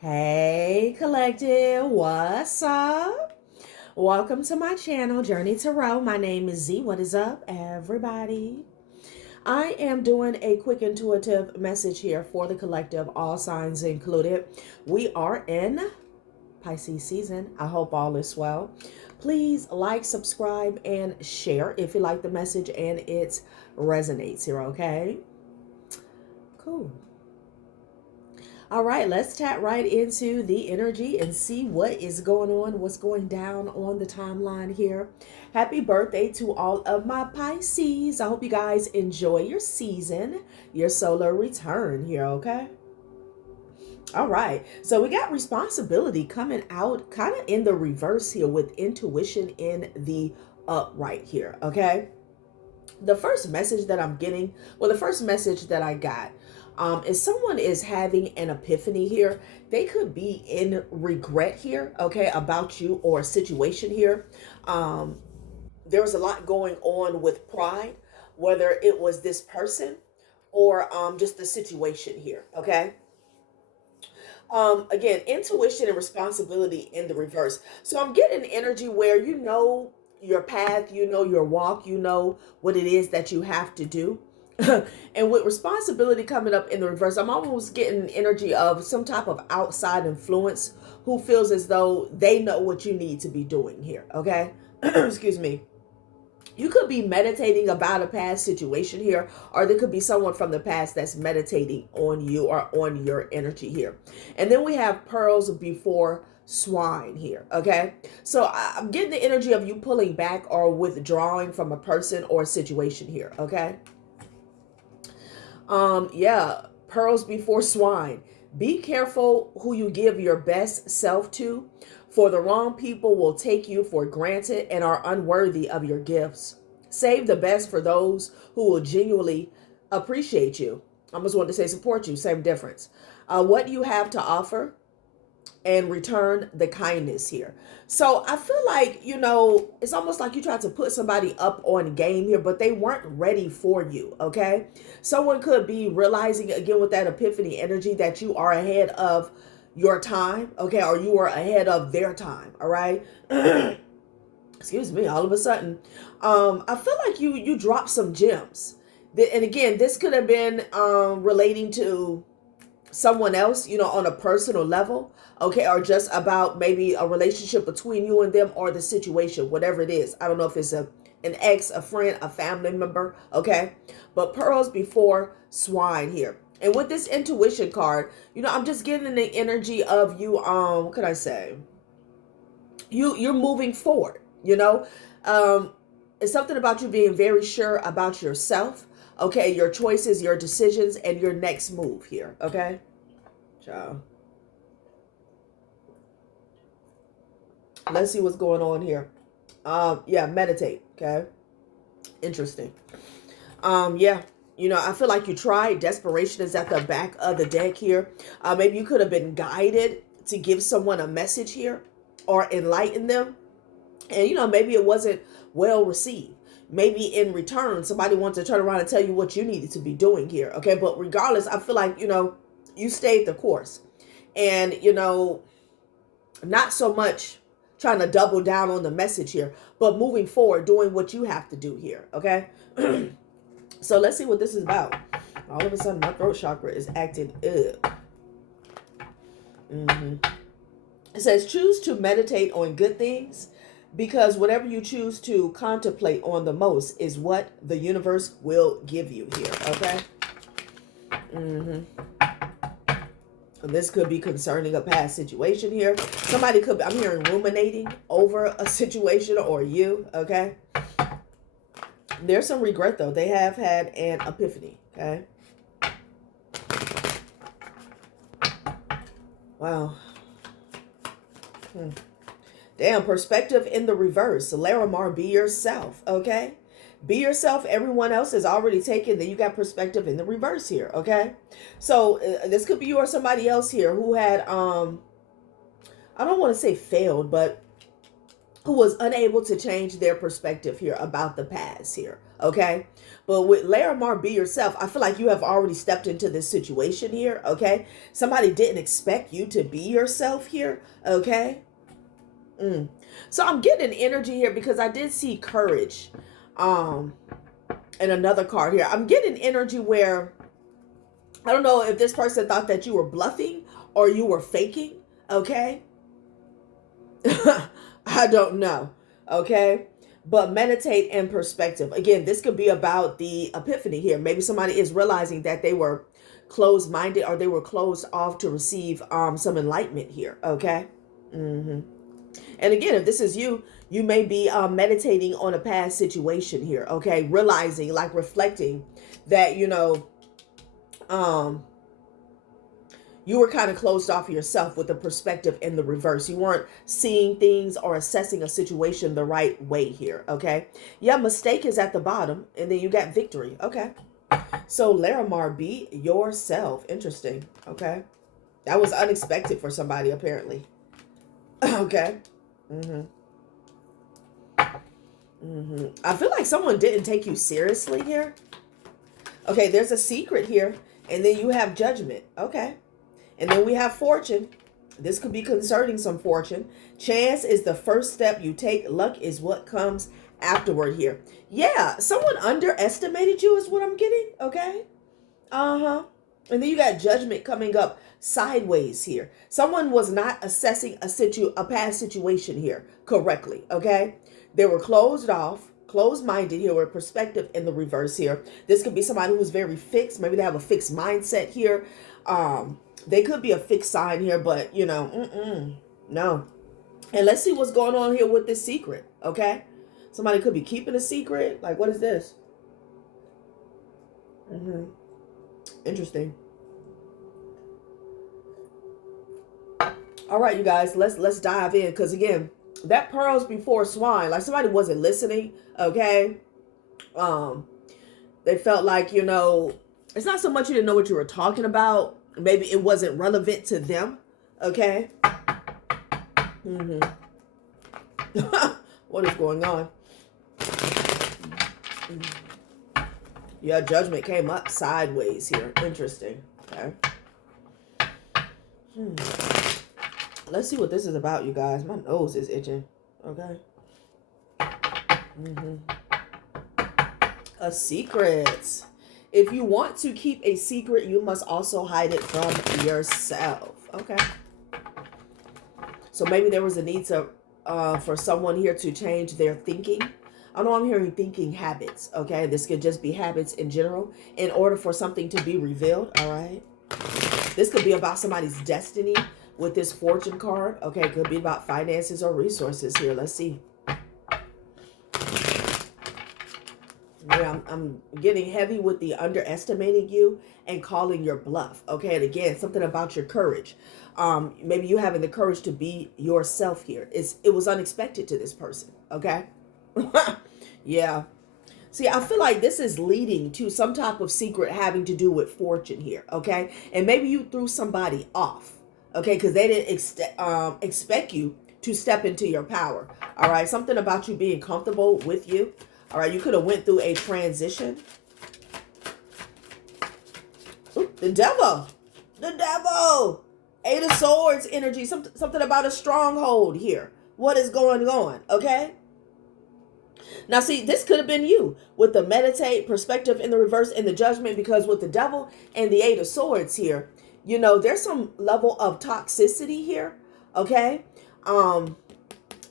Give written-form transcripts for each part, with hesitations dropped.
Hey, collective, what's up? Welcome to my channel, Journey Tarot. My name is Z. What is up, everybody? I am doing a quick intuitive message here for the collective, all signs included. We are in Pisces season. I hope all is well. Please like, subscribe, and share if you like the message and it resonates here, okay? Cool. All right, let's tap right into the energy and see what is going on, what's going down on the timeline here. Happy birthday to all of my Pisces. I hope you guys enjoy your season, your solar return here, okay? All right, so we got responsibility coming out kind of in the reverse here with intuition in the upright here, okay? The first message that I'm getting, well, the first message that I got is someone is having an epiphany here. They could be in regret here, okay, about you or a situation here. There was a lot going on with pride, whether it was this person or just the situation here, okay? Again, intuition and responsibility in the reverse. So I'm getting energy where you know your path, you know your walk, you know what it is that you have to do. And with responsibility coming up in the reverse, I'm almost getting energy of some type of outside influence who feels as though they know what you need to be doing here, okay? Excuse me. You could be meditating about a past situation here, or there could be someone from the past that's meditating on you or on your energy here. And then we have pearls before swine here, okay? So I'm getting the energy of you pulling back or withdrawing from a person or a situation here, okay? Yeah, pearls before swine. Be careful who you give your best self to, for the wrong people will take you for granted and are unworthy of your gifts. Save the best for those who will genuinely appreciate you. I almost want to say support you, same difference. What you have to offer and return the kindness here. So I feel like, it's almost like you tried to put somebody up on game here, but they weren't ready for you, okay? Someone could be realizing, again, with that epiphany energy, that you are ahead of your time, okay? Or you are ahead of their time, all right? Excuse me, all of a sudden. I feel like you dropped some gems. And again, this could have been relating to someone else, on a personal level, okay, or just about maybe a relationship between you and them or the situation, whatever it is. I don't know if it's an ex, a friend, a family member, okay? But pearls before swine here. And with this intuition card, I'm just getting the energy of you, what could I say? You're moving forward, it's something about you being very sure about yourself, okay, your choices, your decisions, and your next move here, okay? Ciao. Let's see what's going on here. Yeah, meditate, okay? Interesting. Yeah, I feel like you tried. Desperation is at the back of the deck here. Maybe you could have been guided to give someone a message here or enlighten them. And, maybe it wasn't well received. Maybe in return, somebody wants to turn around and tell you what you needed to be doing here, okay? But regardless, I feel like, you stayed the course. And, not so much trying to double down on the message here, but moving forward, doing what you have to do here, okay? So let's see what this is about. All of a sudden, my throat chakra is acting up. It says, choose to meditate on good things, because whatever you choose to contemplate on the most is what the universe will give you here, okay? This could be concerning a past situation here. Somebody could be, I'm hearing ruminating over a situation or you, okay? There's some regret, though. They have had an epiphany, okay? Wow. Damn, perspective in the reverse. Larimar, be yourself, okay? Be yourself. Everyone else is already taken. Then you got perspective in the reverse here, okay? So this could be you or somebody else here who had, I don't want to say failed, but who was unable to change their perspective here about the past here, Okay. But with Larimar, be yourself. I feel like you have already stepped into this situation here. Okay. Somebody didn't expect you to be yourself here. Okay. So I'm getting energy here because I did see courage. Um, and another card here. I'm getting energy where I don't know if this person thought that you were bluffing or you were faking. Okay. I don't know. Okay. But meditate and perspective. Again, this could be about the epiphany here. Maybe somebody is realizing that they were closed minded or they were closed off to receive some enlightenment here. Okay. And again, if this is you, you may be meditating on a past situation here. Okay. Realizing, like reflecting that, um, you were kind of closed off yourself with the perspective in the reverse. You weren't seeing things or assessing a situation the right way here. Okay. Yeah, mistake is at the bottom, and then you got victory. Okay. So Larimar, be yourself. Interesting. Okay. That was unexpected for somebody, apparently. Okay. I feel like someone didn't take you seriously here. Okay, there's a secret here, and then you have judgment. Okay. And then we have fortune. This could be concerning some fortune. Chance is the first step you take. Luck is what comes afterward here. Yeah, someone underestimated you is what I'm getting. Okay. And then you got judgment coming up sideways here. Someone was not assessing a past situation here correctly. Okay. They were closed off, closed-minded here with perspective in the reverse here. This could be somebody who's very fixed. Maybe they have a fixed mindset here. They could be a fixed sign here, but no. And let's see what's going on here with this secret. Okay. Somebody could be keeping a secret. Like, what is this? Interesting. All right, you guys, let's dive in. Because again, that pearls before swine, like somebody wasn't listening. Okay. They felt like, it's not so much you didn't know what you were talking about. Maybe it wasn't relevant to them. Okay. What is going on? Yeah, judgment came up sideways here. Interesting. Okay. Let's see what this is about, you guys. My nose is itching. Okay. A secret. If you want to keep a secret, you must also hide it from yourself. Okay. So maybe there was a need to for someone here to change their thinking. I know I'm hearing thinking habits. Okay. This could just be habits in general in order for something to be revealed. All right. This could be about somebody's destiny with this fortune card. Okay. It could be about finances or resources here. Let's see. Yeah, I'm getting heavy with the underestimating you and calling your bluff. Okay. And again, something about your courage. Maybe you having the courage to be yourself here. It was unexpected to this person. Okay. Yeah. See, I feel like this is leading to some type of secret having to do with fortune here. Okay. And maybe you threw somebody off. Okay. Because they didn't expect you to step into your power. All right. Something about you being comfortable with you. All right, you could have went through a transition. Ooh, the devil. The devil. Eight of Swords energy. Something about a stronghold here. What is going on? Okay. Now, see, this could have been you with the meditate, perspective in the reverse, and the judgment, because with the devil and the Eight of Swords here, there's some level of toxicity here. Okay.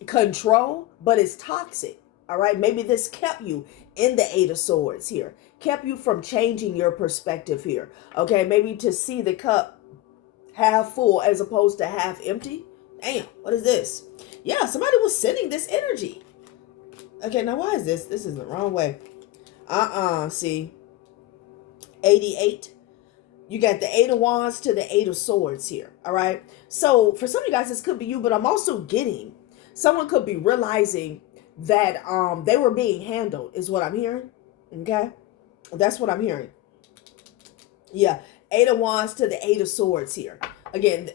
Control, but it's toxic. All right. Maybe this kept you in the Eight of Swords here, kept you from changing your perspective here. Okay. Maybe to see the cup half full as opposed to half empty. Damn. What is this? Yeah. Somebody was sending this energy. Okay. Now, why is this? This is the wrong way. See, 88. You got the Eight of Wands to the Eight of Swords here. All right. So for some of you guys, this could be you, but I'm also getting someone could be realizing that they were being handled is what I'm hearing. Okay. That's what I'm hearing. Yeah. Eight of Wands to the Eight of Swords here. Again,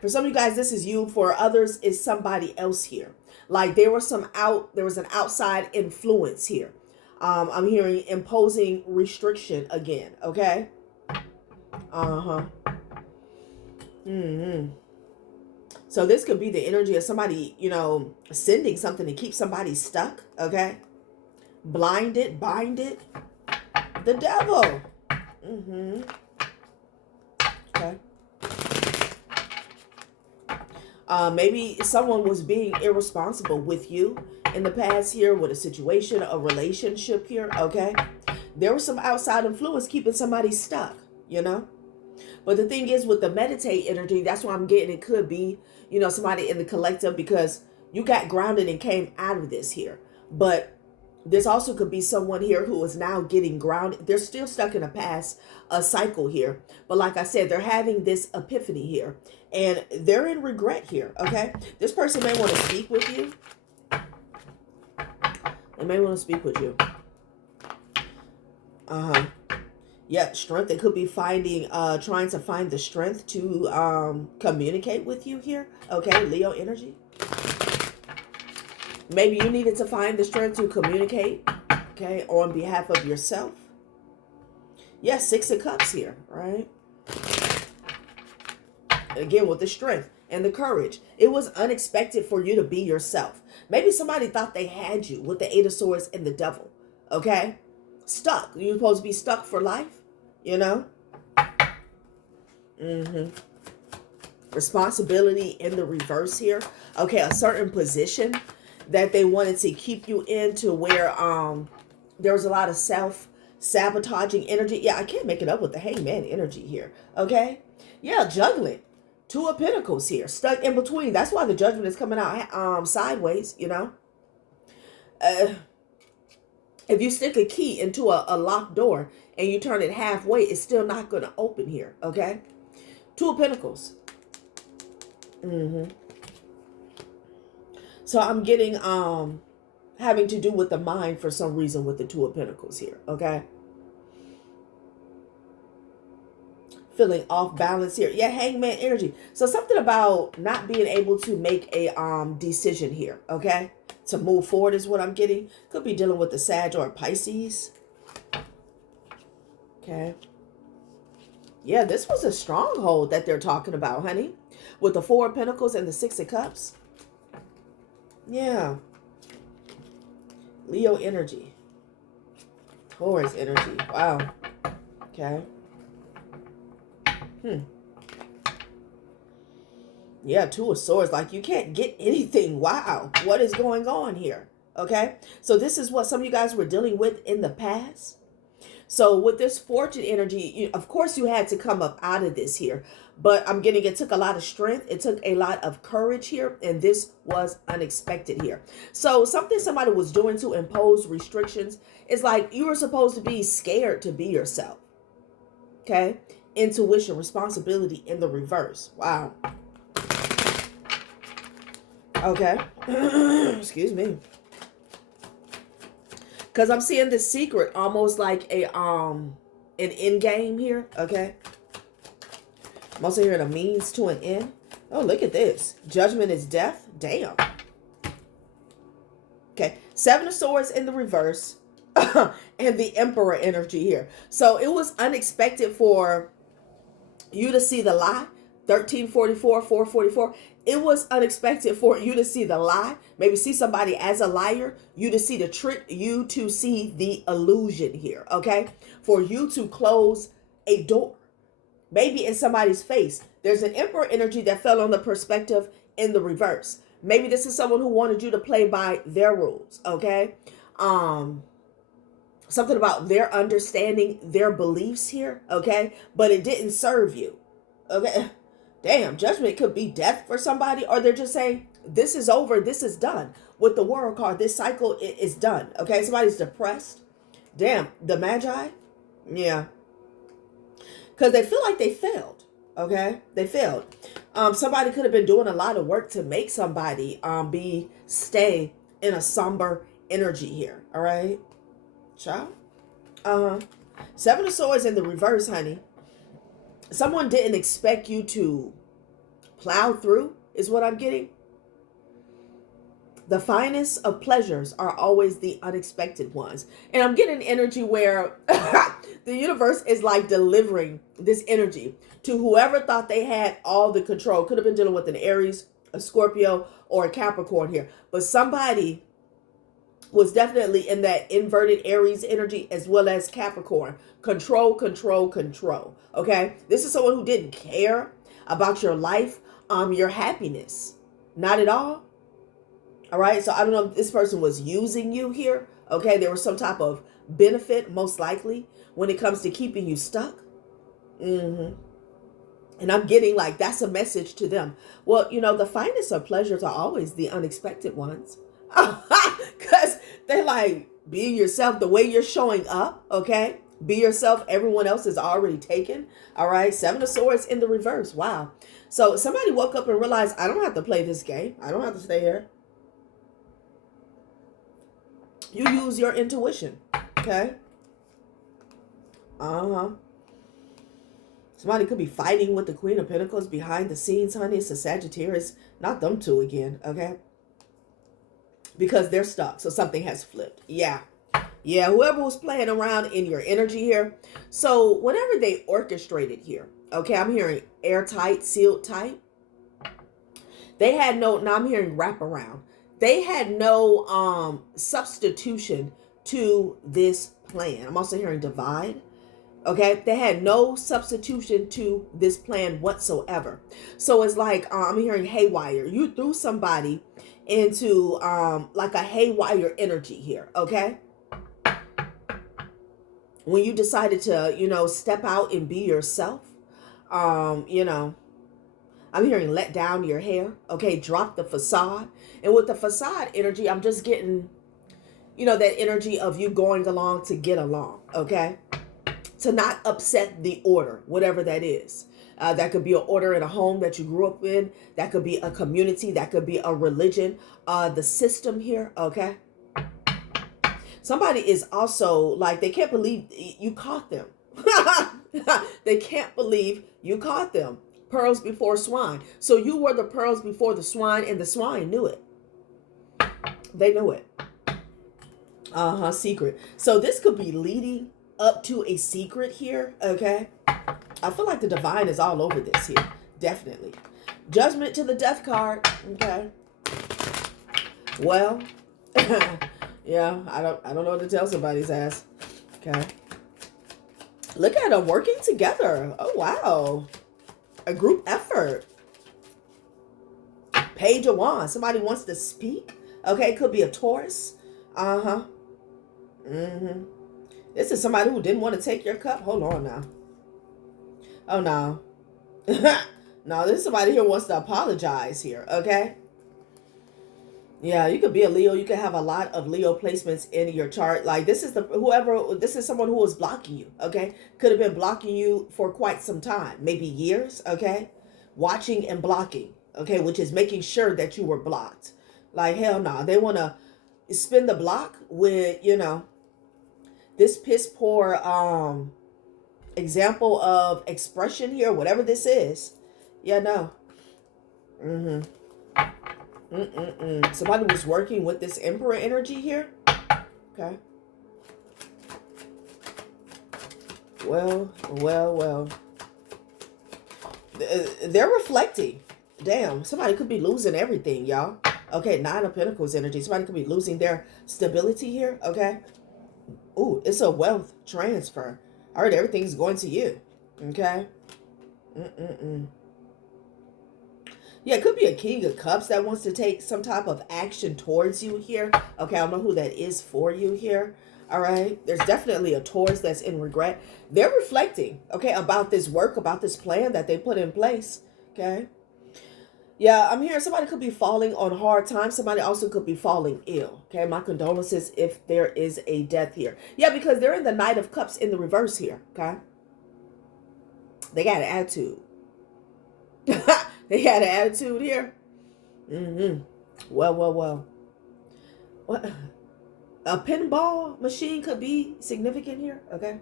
for some of you guys, this is you. For others, is somebody else here. Like there was an outside influence here. I'm hearing imposing restriction again. Okay. Uh-huh. Mm-hmm. So this could be the energy of somebody, sending something to keep somebody stuck. Okay. Blinded, binded. The devil. Mm-hmm. Okay. Maybe someone was being irresponsible with you in the past here with a situation, a relationship here. Okay. There was some outside influence keeping somebody stuck. But the thing is, with the meditate energy, that's why I'm getting it could be, somebody in the collective, because you got grounded and came out of this here. But this also could be someone here who is now getting grounded. They're still stuck in a cycle here. But like I said, they're having this epiphany here. And they're in regret here, okay? This person may want to speak with you. They may want to speak with you. Uh-huh. Yeah, strength. They could be trying to find the strength to communicate with you here. Okay, Leo energy. Maybe you needed to find the strength to communicate, okay, on behalf of yourself. Yes, Six of Cups here, right? Again, with the strength and the courage. It was unexpected for you to be yourself. Maybe somebody thought they had you with the Eight of Swords and the Devil, okay? Stuck. You're supposed to be stuck for life, Mm-hmm. Responsibility in the reverse here. Okay, a certain position that they wanted to keep you in, to where there was a lot of self-sabotaging energy. Yeah, I can't make it up with the Hangman energy here. Okay? Yeah, juggling. Two of Pentacles here. Stuck in between. That's why the Judgment is coming out sideways, if you stick a key into a locked door and you turn it halfway, it's still not going to open here. Okay? Two of Pentacles. Mm-hmm. So I'm getting having to do with the mind for some reason with the Two of Pentacles here, okay? Feeling off balance here. Yeah, Hangman energy. So something about not being able to make a decision here, okay? To move forward is what I'm getting. Could be dealing with the Sag or Pisces. Okay. Yeah, this was a stronghold that they're talking about, honey. With the Four of Pentacles and the Six of Cups. Yeah. Leo energy. Taurus energy. Wow. Okay. Yeah, Two of Swords. Like, you can't get anything. Wow. What is going on here? Okay. So this is what some of you guys were dealing with in the past. So with this Fortune energy, of course you had to come up out of this here. But I'm getting, it took a lot of strength. It took a lot of courage here. And this was unexpected here. So something somebody was doing to impose restrictions is like you were supposed to be scared to be yourself. Okay. Intuition, responsibility in the reverse. Wow. Okay. Excuse me. Because I'm seeing the secret almost like an end game here. Okay. I'm also hearing a means to an end. Oh, look at this. Judgment is death. Damn. Okay. Seven of Swords in the reverse. And the Emperor energy here. So it was unexpected for you to see the lie. 1344, 444. It was unexpected for you to see the lie. Maybe see somebody as a liar. You to see the trick. You to see the illusion here. Okay. For you to close a door. Maybe in somebody's face. There's an Emperor energy that fell on the perspective in the reverse. Maybe this is someone who wanted you to play by their rules. Okay. Something about their understanding, their beliefs here. Okay. But it didn't serve you. Okay. Damn, Judgment could be death for somebody, or they're just saying, this is over, this is done. With the World card, this cycle is done. Okay, somebody's depressed. Damn, the Magi? Yeah. Because they feel like they failed. Okay, they failed. Somebody could have been doing a lot of work to make somebody stay in a somber energy here. All right, child. Seven of Swords in the reverse, honey. Someone didn't expect you to plow through, is what I'm getting. The finest of pleasures are always the unexpected ones. And I'm getting energy where the universe is like delivering this energy to whoever thought they had all the control. Could have been dealing with an Aries, a Scorpio, or a Capricorn here. But somebody was definitely in that inverted Aries energy as well as Capricorn. Control, control, control. Okay? This is someone who didn't care about your life, your happiness. Not at all. All right? So I don't know if this person was using you here. Okay? There was some type of benefit, most likely, when it comes to keeping you stuck. Mm-hmm. And I'm getting like, that's a message to them. Well, the finest of pleasures are always the unexpected ones. Because they're like, be yourself the way you're showing up, okay? Be yourself. Everyone else is already taken. All right. 7 of Swords in the reverse. Wow. So somebody woke up and realized, I don't have to play this game. I don't have to stay here. You use your intuition. Okay. Uh-huh. Somebody could be fighting with the Queen of Pentacles behind the scenes, honey. It's a Sagittarius. Not them two again, okay? Because they're stuck. So something has flipped. Yeah. Yeah, whoever was playing around in your energy here. So whenever they orchestrated here, okay, I'm hearing airtight, sealed tight. They had no, now I'm hearing wraparound. They had no substitution to this plan. I'm also hearing divide. Okay, they had no substitution to this plan whatsoever. So it's like, I'm hearing haywire. You threw somebody into like a haywire energy here, okay? When you decided to, step out and be yourself, I'm hearing let down your hair, okay? Drop the facade. And with the facade energy, I'm just getting, that energy of you going along to get along, okay? To not upset the order, whatever that is. That could be an order in a home that you grew up in. That could be a community. That could be a religion. The system here, okay? Somebody is also like, they can't believe you caught them. They can't believe you caught them. Pearls before swine. So you were the pearls before the swine, and the swine knew it. They knew it. Secret. So this could be leading up to a secret here, okay? I feel like the divine is all over this here. Definitely. Judgment to the death card, okay? Well, yeah, I don't know what to tell somebody's ass, okay? Look at them working together. Oh, wow. A group effort. Page of Wands. Somebody wants to speak, okay? Could be a Taurus. This is somebody who didn't want to take your cup. Hold on now. Oh, no. No, this is somebody here who wants to apologize here, okay? Yeah, you could be a Leo. You could have a lot of Leo placements in your chart. Like, this is someone who was blocking you, okay? Could have been blocking you for quite some time. Maybe years, okay? Watching and blocking, okay? Which is making sure that you were blocked. Like, hell no. They want to spin the block with, this piss poor example of expression here, whatever this is. Yeah, no. Somebody was working with this Emperor energy here. Okay. Well. They're reflecting. Damn, somebody could be losing everything, y'all. Okay, 9 of Pentacles energy. Somebody could be losing their stability here, okay? Ooh, it's a wealth transfer. I heard everything's going to you. Okay. Yeah, it could be a King of Cups that wants to take some type of action towards you here. Okay, I don't know who that is for you here. All right. There's definitely a Taurus that's in regret. They're reflecting, okay, about this work, about this plan that they put in place. Okay. Yeah, I'm hearing somebody could be falling on hard times. Somebody also could be falling ill. Okay, my condolences if there is a death here. Yeah, because they're in the Knight of Cups in the reverse here. Okay, they got an attitude. They had an attitude here. Well. What? A pinball machine could be significant here. Okay.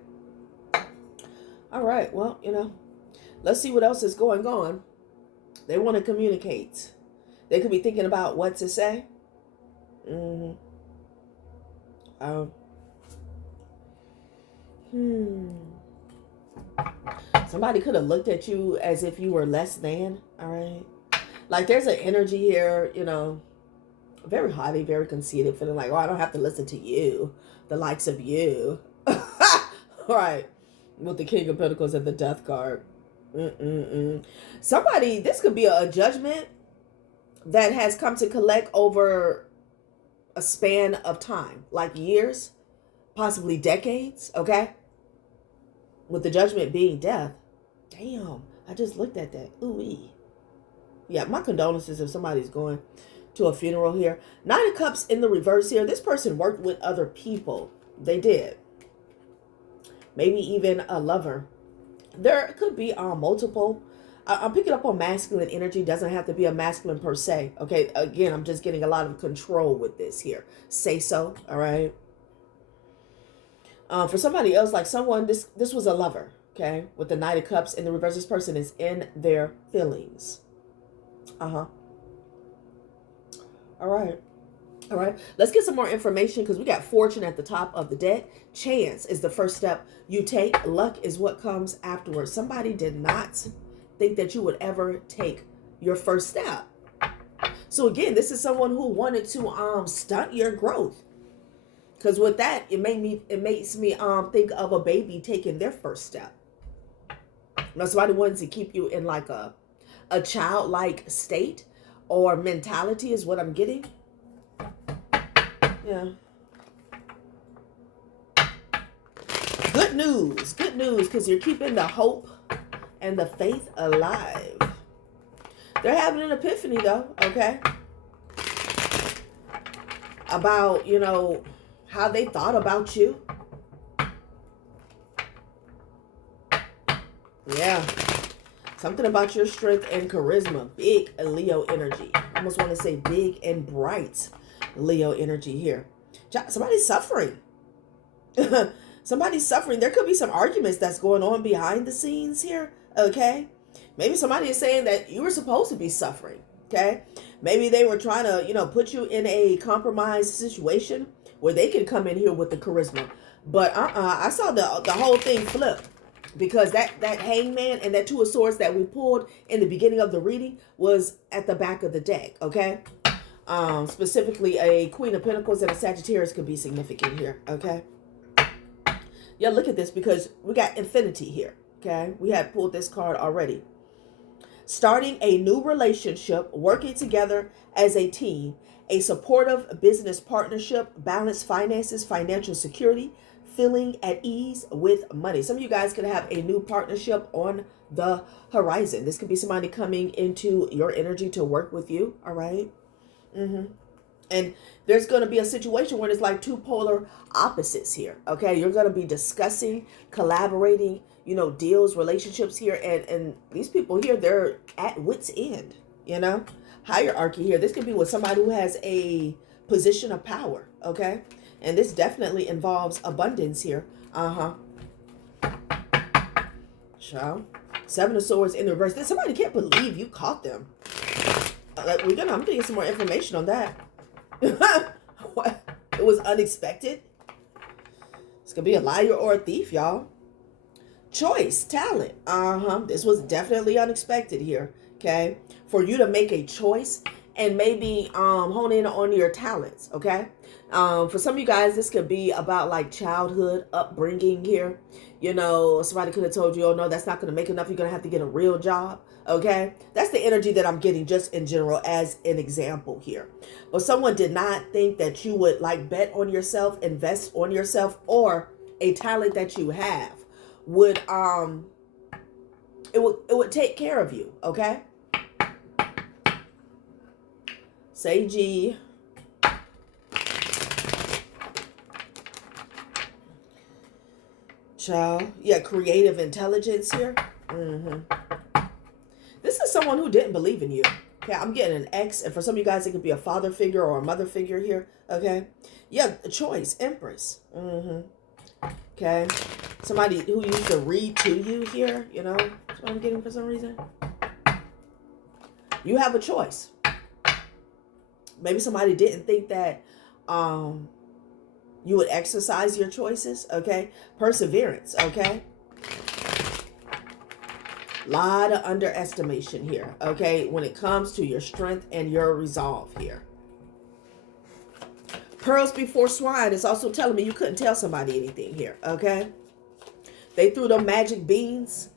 All right. Well, let's see what else is going on. They want to communicate. They could be thinking about what to say. Mm-hmm. Um, hmm. Somebody could have looked at you as if you were less than. All right. Like there's an energy here, you know, very haughty, very conceited, feeling like, oh, I don't have to listen to you, the likes of you. Right. With the King of Pentacles and the Death card. Mm-mm-mm. Somebody, this could be a judgment that has come to collect over a span of time, like years, possibly decades, okay? With the judgment being death. Damn, I just looked at that. Ooh-wee. Yeah, my condolences if somebody's going to a funeral here. Nine of Cups in the reverse here. This person worked with other people. They did. Maybe even a lover. There could be multiple. I'm picking up on masculine energy. Doesn't have to be a masculine per se. Okay, again, I'm just getting a lot of control with this here. Say so, all right? For somebody else, like someone, this was a lover, okay? With the Knight of Cups in the reverse, this person is in their feelings. Uh-huh. All right. All right, let's get some more information because we got fortune at the top of the deck. Chance is the first step you take. Luck is what comes afterwards. Somebody did not think that you would ever take your first step. So again, this is someone who wanted to stunt your growth. Because with that, it makes me think of a baby taking their first step. Now somebody wanted to keep you in like a childlike state or mentality is what I'm getting. Yeah. Good news, because you're keeping the hope and the faith alive. They're having an epiphany though, okay? About, you know, how they thought about you. Yeah. Something about your strength and charisma. Big Leo energy. I almost want to say big and bright Leo energy here. Somebody's suffering. Somebody's suffering. There could be some arguments that's going on behind the scenes here. Okay. Maybe somebody is saying that you were supposed to be suffering. Okay. Maybe they were trying to, you know, put you in a compromised situation where they can come in here with the charisma. But I saw the whole thing flip. Because that hangman and that two of swords that we pulled in the beginning of the reading was at the back of the deck, okay? Specifically, a Queen of Pentacles and a Sagittarius could be significant here, okay? Yeah, look at this because we got infinity here, okay? We had pulled this card already. Starting a new relationship, working together as a team, a supportive business partnership, balanced finances, financial security, feeling at ease with money. Some of you guys could have a new partnership on the horizon. This could be somebody coming into your energy to work with you, all right? And there's going to be a situation where it's like two polar opposites here, okay? You're going to be discussing, collaborating, you know, deals, relationships here. And these people here, they're at wit's end, you know? Hierarchy here. This could be with somebody who has a position of power, okay? And this definitely involves abundance here. So, Seven of Swords in the reverse. Somebody can't believe you caught them. I'm gonna get some more information on that. What? It was unexpected. This could be a liar or a thief, y'all. Choice, talent. This was definitely unexpected here. Okay, for you to make a choice and maybe hone in on your talents. Okay. For some of you guys, this could be about like childhood upbringing here. You know, somebody could have told you, oh no, that's not going to make enough. You're going to have to get a real job. Okay. That's the energy that I'm getting just in general as an example here. But someone did not think that you would like bet on yourself, invest on yourself, or a talent that you have would, it would take care of you. Okay. Say G. Child. Yeah, creative intelligence here. This is someone who didn't believe in you. Okay, I'm getting an ex, and for some of you guys, it could be a father figure or a mother figure here. Okay. Yeah, a choice. Empress. Okay. Somebody who used to read to you here, you know. That's what I'm getting for some reason. You have a choice. Maybe somebody didn't think that you would exercise your choices, okay? Perseverance, okay? Lot of underestimation here, okay? When it comes to your strength and your resolve here. Pearls before swine is also telling me you couldn't tell somebody anything here, okay? They threw them magic beans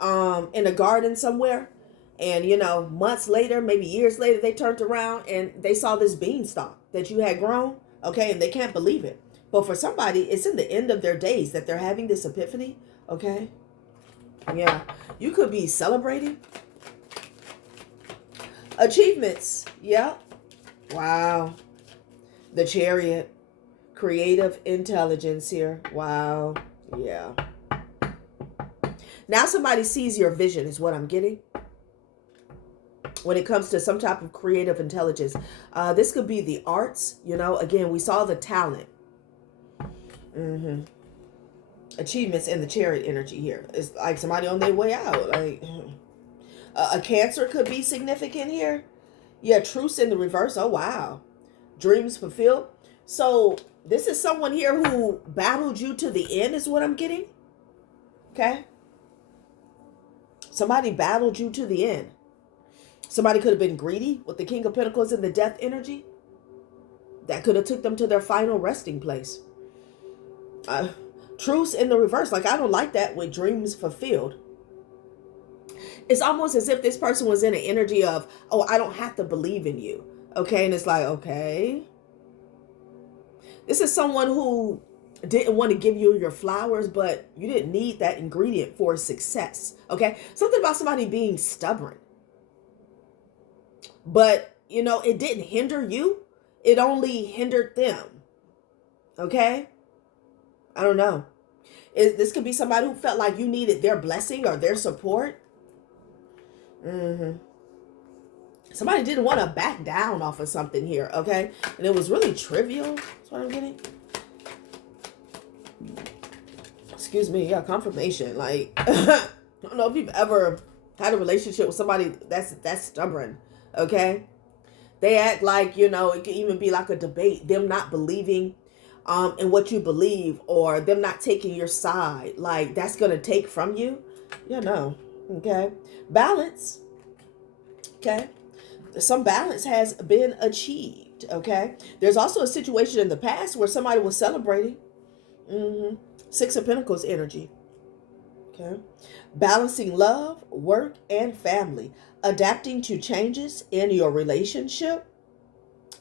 in a garden somewhere. And, you know, months later, maybe years later, they turned around and they saw this beanstalk that you had grown, okay? And they can't believe it. But for somebody, it's in the end of their days that they're having this epiphany, okay? Yeah, you could be celebrating. Achievements, yeah. Wow. The Chariot, creative intelligence here. Wow, yeah. Now somebody sees your vision is what I'm getting. When it comes to some type of creative intelligence. This could be the arts, you know. Again, we saw the talent. Achievements in the Chariot energy here. It's like somebody on their way out. Like a Cancer could be significant here. Yeah, truce in the reverse. Oh, wow. Dreams fulfilled. So this is someone here who battled you to the end is what I'm getting. Okay. Somebody battled you to the end. Somebody could have been greedy with the King of Pentacles and the Death energy. That could have took them to their final resting place. Truce in the reverse. Like, I don't like that with dreams fulfilled. It's almost as if this person was in an energy of, oh, I don't have to believe in you. Okay. And it's like, okay. This is someone who didn't want to give you your flowers, but you didn't need that ingredient for success. Okay. Something about somebody being stubborn. But, you know, it didn't hinder you. It only hindered them. Okay? I don't know. This could be somebody who felt like you needed their blessing or their support. Somebody didn't want to back down off of something here, okay? And it was really trivial. That's what I'm getting. Excuse me. Yeah, confirmation. Like, I don't know if you've ever had a relationship with somebody that's stubborn. Okay, they act like, you know, it could even be like a debate, them not believing in what you believe, or them not taking your side. Like, that's gonna take from you. Yeah, no. Okay, balance. Okay, some balance has been achieved. Okay, there's also a situation in the past where somebody was celebrating. Six of Pentacles energy. Okay, balancing love, work, and family. Adapting to changes in your relationship,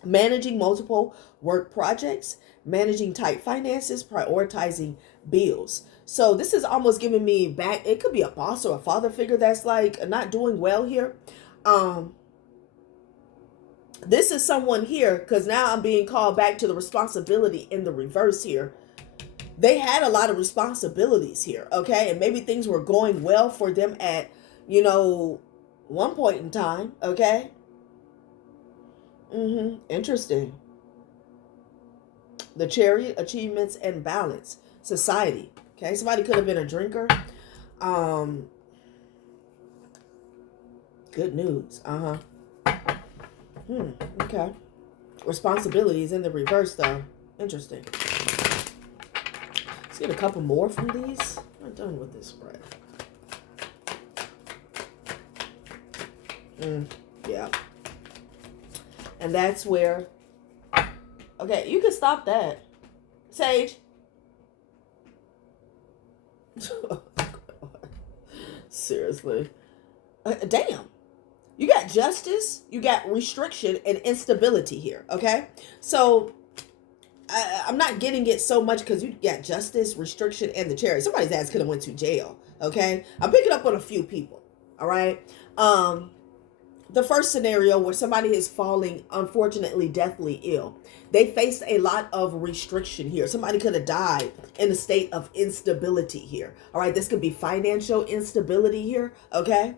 managing multiple work projects, managing tight finances, prioritizing bills. So this is almost giving me back. It could be a boss or a father figure that's like not doing well here. This is someone here, because now I'm being called back to the responsibility in the reverse here. They had a lot of responsibilities here, okay? And maybe things were going well for them at, you know, one point in time, okay? Interesting. The Chariot, achievements, and balance. Society. Okay, somebody could have been a drinker. Good news. Okay. Responsibilities in the reverse, though. Interesting. Let's get a couple more from these. I'm not done with this spread. Yeah. And that's where, okay, you can stop that. Sage. Oh, seriously. Damn. You got justice, you got restriction, and instability here, okay? So, I'm not getting it so much because you got justice, restriction, and the Chariot. Somebody's ass could have went to jail, okay? I'm picking up on a few people, all right? The first scenario where somebody is falling, unfortunately, deathly ill. They faced a lot of restriction here. Somebody could have died in a state of instability here. All right, this could be financial instability here, okay?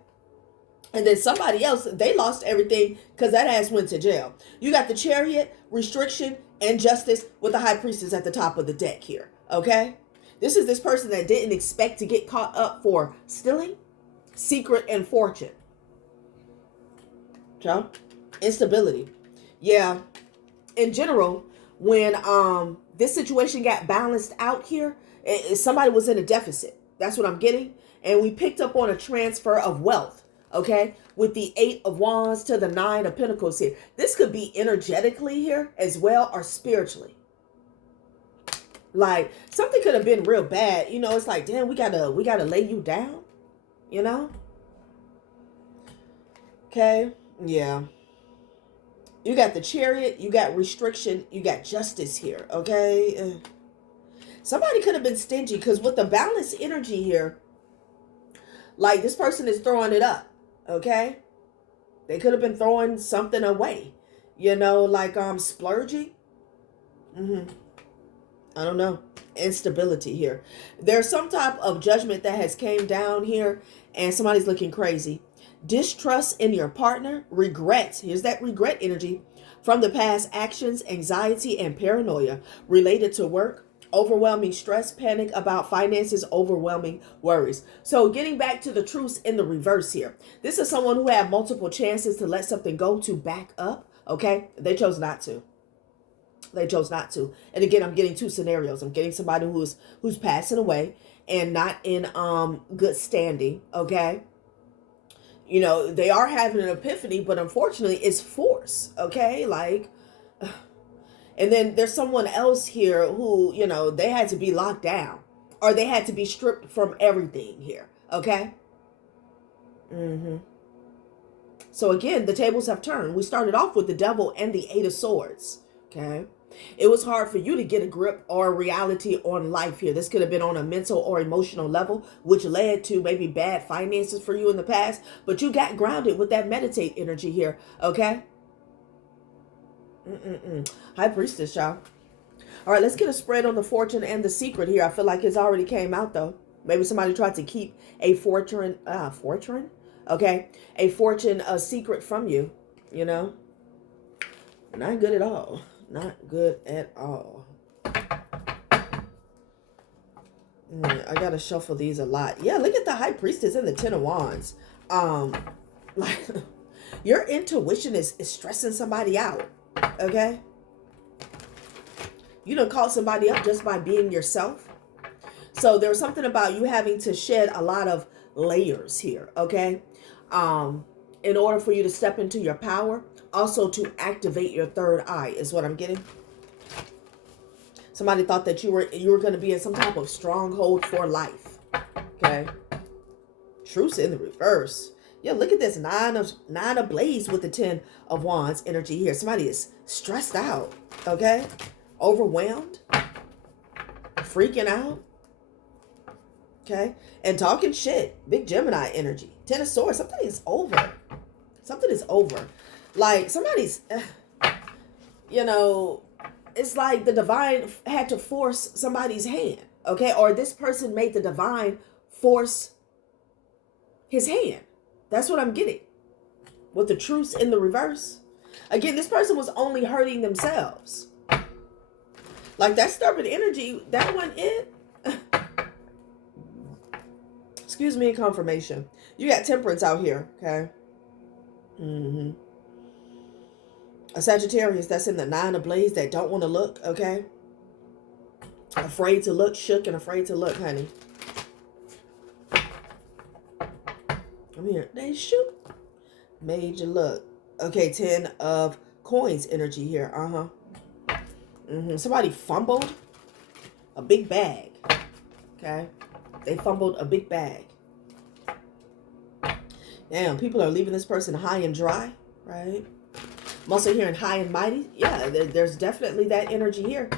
And then somebody else, they lost everything because that ass went to jail. You got the Chariot, restriction, and justice with the High Priestess at the top of the deck here, okay? This is this person that didn't expect to get caught up for stealing, secret, and fortune. Instability. Yeah. In general, when this situation got balanced out here, somebody was in a deficit. That's what I'm getting. And we picked up on a transfer of wealth, okay? With the 8 of Wands to the 9 of Pentacles here. This could be energetically here as well, or spiritually. Like something could have been real bad. You know, it's like, damn, we gotta lay you down, you know? Okay. Yeah. You got the Chariot, you got restriction, you got justice here, okay? Somebody could have been stingy, because with the balanced energy here, like this person is throwing it up, okay? They could have been throwing something away, you know, like splurging. I don't know. Instability here. There's some type of judgment that has came down here, and somebody's looking crazy. Distrust in your partner, regret. Here's that regret energy from the past actions, anxiety, and paranoia related to work, overwhelming stress, panic about finances, overwhelming worries. So getting back to the truths in the reverse here. This is someone who had multiple chances to let something go, to back up. Okay. They chose not to. They chose not to. And again, I'm getting two scenarios. I'm getting somebody who's passing away and not in good standing. Okay. You know, they are having an epiphany, but unfortunately it's force. Okay. Like, and then there's someone else here who, you know, they had to be locked down, or they had to be stripped from everything here. Okay. So again, the tables have turned. We started off with the Devil and the 8 of Swords. Okay. It was hard for you to get a grip or a reality on life here. This could have been on a mental or emotional level, which led to maybe bad finances for you in the past. But you got grounded with that meditate energy here. Okay. High Priestess, y'all. All right, let's get a spread on the Fortune and the Secret here. I feel like it's already came out, though. Maybe somebody tried to keep a fortune? Okay. A fortune, a secret from you, you know. Not good at all. Not good at all. I gotta shuffle these a lot. Yeah, look at the High Priestess and the 10 of Wands. Like your intuition is stressing somebody out. Okay. You done call somebody up just by being yourself. So there's something about you having to shed a lot of layers here. Okay. In order for you to step into your power, also to activate your third eye is what I'm getting. Somebody thought that you were going to be in some type of stronghold for life. Okay. Truce in the reverse. Yeah, look at this nine of blades with the 10 of Wands energy here. Somebody is stressed out. Okay. Overwhelmed. Freaking out. Okay. And talking shit. Big Gemini energy. 10 of Swords. Something is over. Something is over. Like somebody's, you know, it's like the divine had to force somebody's hand. Okay. Or this person made the divine force his hand. That's what I'm getting. With the truce in the reverse. Again, this person was only hurting themselves. Like that stubborn energy, that wasn't it. Excuse me, confirmation. You got Temperance out here, okay? A Sagittarius that's in the 9 of Blades that don't want to look, okay? Afraid to look, shook and afraid to look, honey. Come here. They shoot. Made you look. Okay, 10 of Coins energy here. Somebody fumbled a big bag. Okay. They fumbled a big bag. Damn, people are leaving this person high and dry, right? I'm also hearing high and mighty. Yeah, there's definitely that energy here.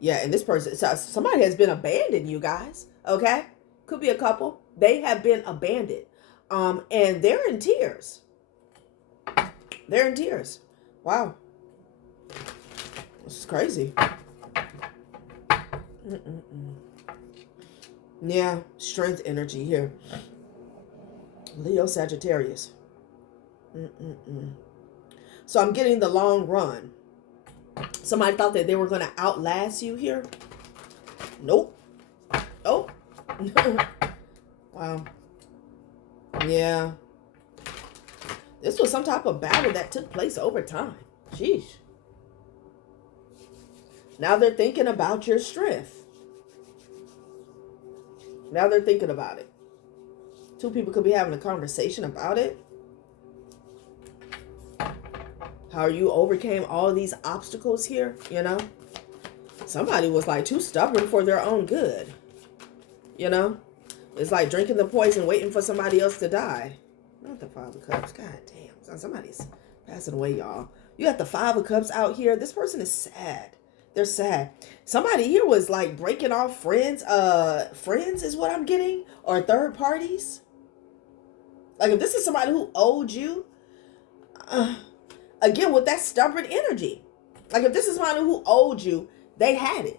Yeah, and this person, somebody has been abandoned, you guys. Okay? Could be a couple. They have been abandoned. And they're in tears. They're in tears. Wow. This is crazy. Yeah, strength energy here. Leo Sagittarius. So I'm getting the long run. Somebody thought that they were going to outlast you here. Nope. Oh. Wow. Yeah. This was some type of battle that took place over time. Sheesh. Now they're thinking about your strength. Now they're thinking about it. Two people could be having a conversation about it. How you overcame all of these obstacles here, you know? Somebody was like too stubborn for their own good. You know? It's like drinking the poison, waiting for somebody else to die. Not the Five of Cups. God damn. Somebody's passing away, y'all. You got the Five of Cups out here. This person is sad. They're sad. Somebody here was like breaking off friends. Friends is what I'm getting. Or third parties. Like if this is somebody who owed you. Again, with that stubborn energy. Like if this is somebody who owed you, they had it.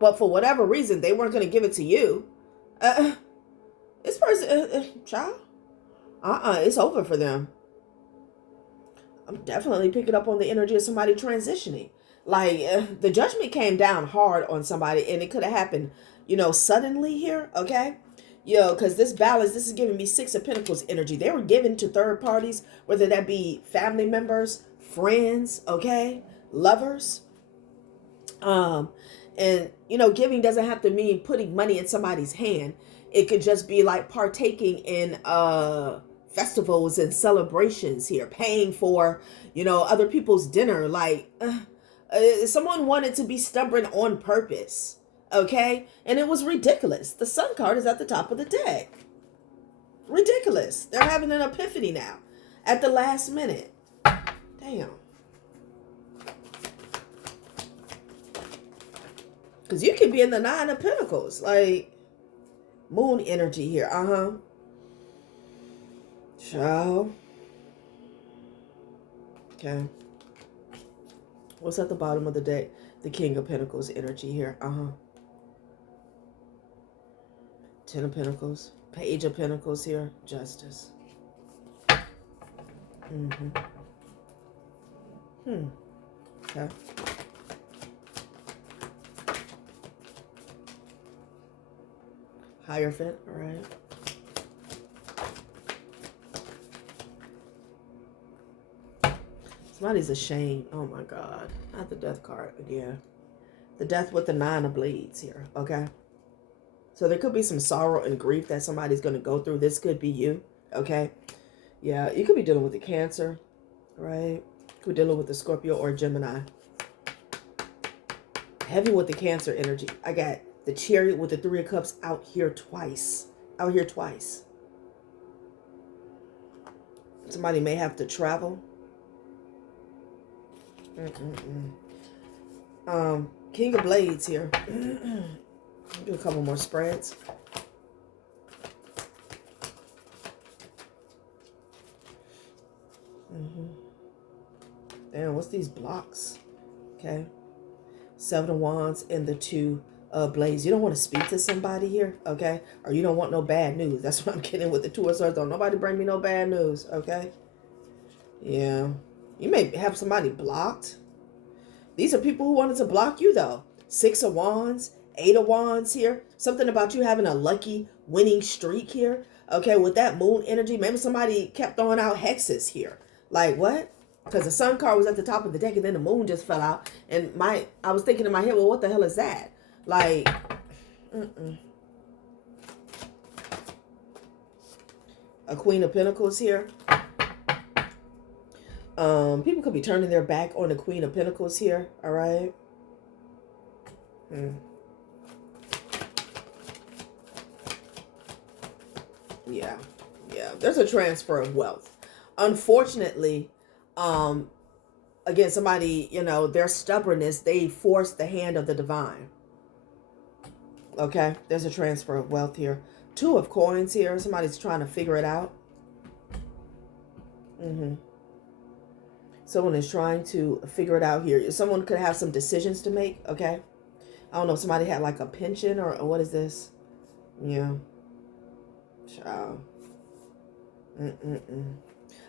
But for whatever reason, they weren't going to give it to you. This person, child. It's over for them. I'm definitely picking up on the energy of somebody transitioning. Like, the judgment came down hard on somebody, and it could have happened, you know, suddenly here, okay? You know, because this balance, this is giving me Six of Pentacles energy. They were given to third parties, whether that be family members, friends, okay, lovers. And, you know, giving doesn't have to mean putting money in somebody's hand. It could just be like partaking in festivals and celebrations here, paying for, you know, other people's dinner. Like, someone wanted to be stubborn on purpose, okay? And it was ridiculous. The Sun card is at the top of the deck. Ridiculous. They're having an epiphany now at the last minute. Damn. Because you could be in the Nine of Pentacles. Like, moon energy here. Child. Okay. What's at the bottom of the deck? The King of Pentacles energy here. Ten of Pentacles. Page of Pentacles here. Justice. Okay. Hierophant, all right. Somebody's ashamed. Oh my God. Not the Death card again. The Death with the Nine of Blades here, okay? So there could be some sorrow and grief that somebody's going to go through. This could be you, okay? Yeah, you could be dealing with the Cancer, right? You could be dealing with the Scorpio or Gemini. Heavy with the Cancer energy. I got the Chariot with the Three of Cups out here twice. Out here twice. Somebody may have to travel. King of Blades here. Do a couple more spreads. Damn, what's these blocks? Okay. Seven of Wands and the Two of Blades. You don't want to speak to somebody here, okay? Or you don't want no bad news. That's what I'm getting with the Two of Swords. Don't nobody bring me no bad news, okay? Yeah. You may have somebody blocked. These are people who wanted to block you, though. Six of Wands, Eight of Wands here. Something about you having a lucky winning streak here. Okay, with that moon energy, maybe somebody kept throwing out hexes here. Like, what? Because the Sun card was at the top of the deck and then the moon just fell out. And I was thinking in my head, well, what the hell is that? Like, a Queen of Pentacles here. People could be turning their back on the Queen of Pentacles here. All right. Yeah. There's a transfer of wealth. Unfortunately, again, somebody, you know, their stubbornness, they force the hand of the divine. Okay. There's a transfer of wealth here. Two of Coins here. Somebody's trying to figure it out. Someone is trying to figure it out here. Someone could have some decisions to make, okay? I don't know if somebody had like a pension or what is this? Yeah. Child.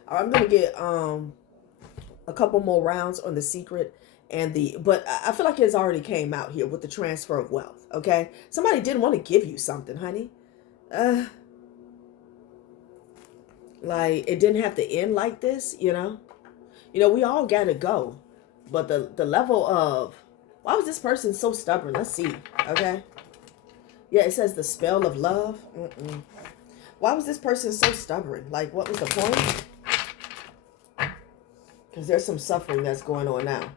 I'm going to get a couple more rounds on the secret and but I feel like it's already came out here with the transfer of wealth, okay? Somebody didn't want to give you something, honey. Like, it didn't have to end like this, you know? You know, we all gotta go. But the level of, why was this person so stubborn? Let's see, okay? Yeah, it says the spell of love. Why was this person so stubborn? Like, what was the point? Because there's some suffering that's going on now.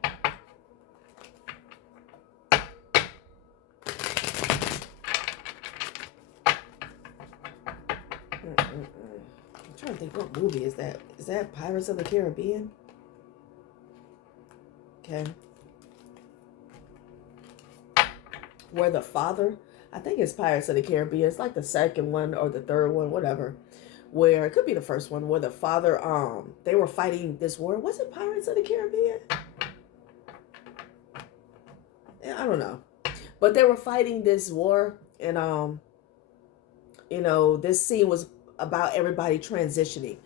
I'm trying to think, what movie is that? Is that Pirates of the Caribbean? Okay. Where the father, I think it's Pirates of the Caribbean. It's like the second one or the third one, whatever. Where it could be the first one, where the father, they were fighting this war. Was it Pirates of the Caribbean? I don't know, but they were fighting this war, and you know, this scene was about everybody transitioning,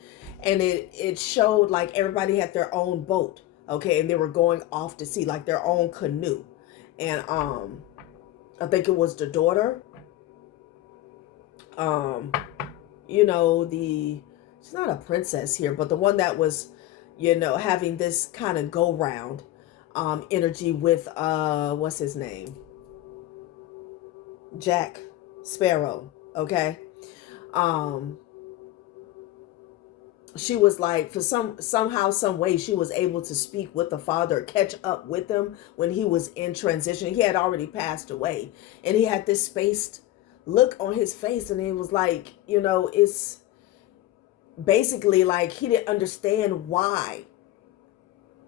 and it showed like everybody had their own boat, okay, and they were going off to sea, like their own canoe, and I think it was the daughter, um, you know, she's not a princess here, but the one that was, you know, having this kind of go round, energy with what's his name, Jack Sparrow, okay. um she was like, for somehow some way, she was able to speak with the father, catch up with him when he was in transition. He had already passed away, and he had this spaced look on his face, and it was like, you know, it's basically like he didn't understand why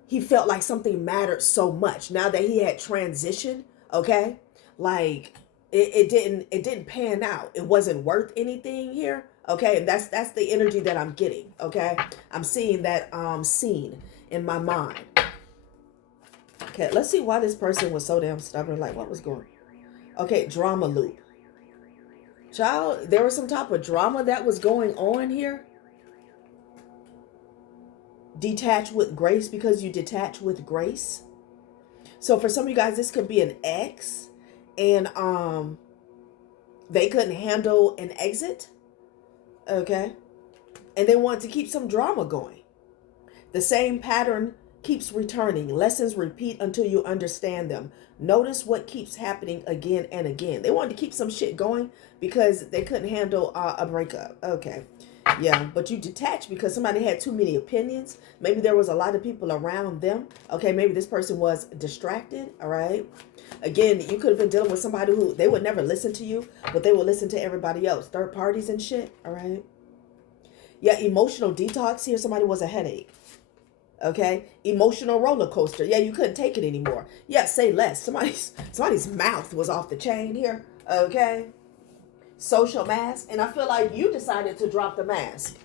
he felt like something mattered so much now that he had transitioned, okay. Like, it didn't pan out. It wasn't worth anything here, okay. And that's the energy that I'm getting, okay. I'm seeing that scene in my mind. Okay, let's see why this person was so damn stubborn. Like, what was going on? Okay, drama loop. Child, there was some type of drama that was going on here. Detach with grace, because you detach with grace. So for some of you guys, this could be an ex, and they couldn't handle an exit, okay, and they want to keep some drama going. The same pattern keeps returning. Lessons repeat until you understand them. Notice what keeps happening again and again. They wanted to keep some shit going because they couldn't handle a breakup. Okay. Yeah, but you detach because somebody had too many opinions. Maybe there was a lot of people around them. Okay, maybe this person was distracted. All right. Again, you could have been dealing with somebody who, they would never listen to you, but they would listen to everybody else. Third parties and shit. All right. Yeah, emotional detox here. Somebody was a headache. Okay, emotional roller coaster. Yeah, you couldn't take it anymore. Yeah, say less. Somebody's mouth was off the chain here. Okay, social mask, and I feel like you decided to drop the mask.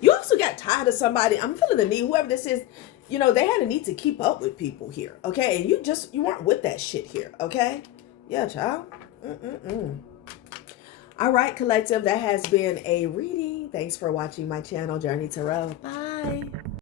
You also got tired of somebody. I'm feeling the need. Whoever this is, you know, they had a need to keep up with people here. Okay, and you weren't with that shit here. Okay, yeah, child. All right, collective. That has been a reading. Thanks for watching my channel, Journey Tarot. Bye.